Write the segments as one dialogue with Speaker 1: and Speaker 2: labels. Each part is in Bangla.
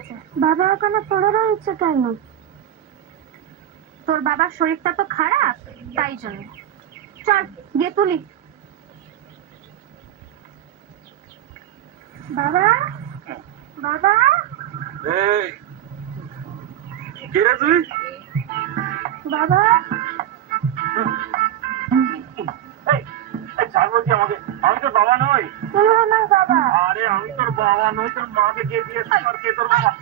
Speaker 1: হয়েছে? বাবা ওখানে পড়ে রয়েছে কেন? তোর বাবার শরীরটা তো খারাপ, তাই জন্য। চল গিয়ে তুলি। বাবা, বাবা,
Speaker 2: এই কে রে তুই?
Speaker 1: বাবা,
Speaker 2: ছাড় বলছি আমাকে, আমি তোর বাবা নই।
Speaker 1: তুমি আমার বাবা।
Speaker 2: আরে আমি তোর বাবা নই, তোর মাকে কে দিয়েছে? আর কে তোর বাবা?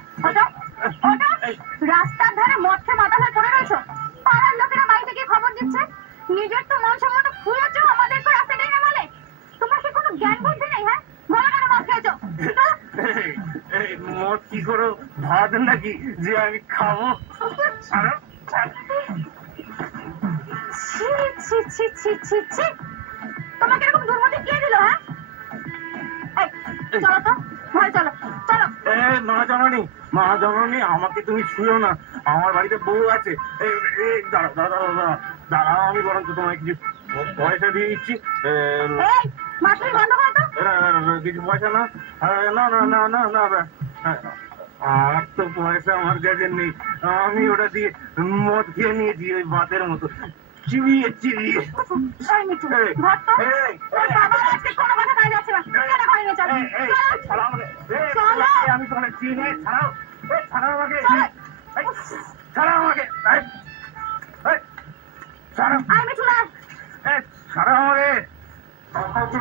Speaker 1: রাস্তার ধারে মদ খেয়ে মাথা হয়ে পড়ে রয়েছো। পাড়ার লোকেরা বাড়িতে গিয়ে খবর দিচ্ছে। নিজের তো মন সম্মত ঘুমোচ্ছো, আমাদেরকে রাস্তাটাই না বলে। তোমার কি কোনো জ্ঞান বুদ্ধি নেই? হ্যাঁ, বলো কেন মদ খেয়েছো?
Speaker 2: এই মদ কি করে ভাত নাকি যে আমি খাবো? ছাড়ো, ছাড়ো।
Speaker 1: ছি ছি ছি ছি ছি ছি, তোমাকে এরকম দুর্মতি কে দিল? হ্যাঁ, এই চলো তো, ঘরে চলো, চলো।
Speaker 2: মা জননী আমাকে তুমি ছুঁয়ো না, আমার বাড়িতে বউ আছে। দাঁড়াও আমি বরঞ্চ তোমায় কিছু পয়সা দিয়ে দিচ্ছি।
Speaker 1: এই মাথুরি বন্ধ করো তো।
Speaker 2: কিছু পয়সা না, না না না না না না, আর তো পয়সা আমার কাছে নেই। আমি ওটা দিয়ে মদ খেয়ে নিয়েছি ওই বাতের মতো, চিবিয়ে চিবিয়ে।
Speaker 1: এই মিঠু, ধর তো। তোর বাবা আজকে কোনো কথা কাজে যাচ্ছে না। কেন ঘরে নিয়ে চল?
Speaker 2: ছাড়াও আমাকে,
Speaker 1: চলো।
Speaker 2: আমি তোমাকে চিনি। ছাড়াও, ছাড়াও আমাকে,
Speaker 1: চলো।
Speaker 2: ছাড়াও আমাকে, ছাড়াও,
Speaker 1: এই মিঠু না।
Speaker 2: ছাড়াও আমাকে।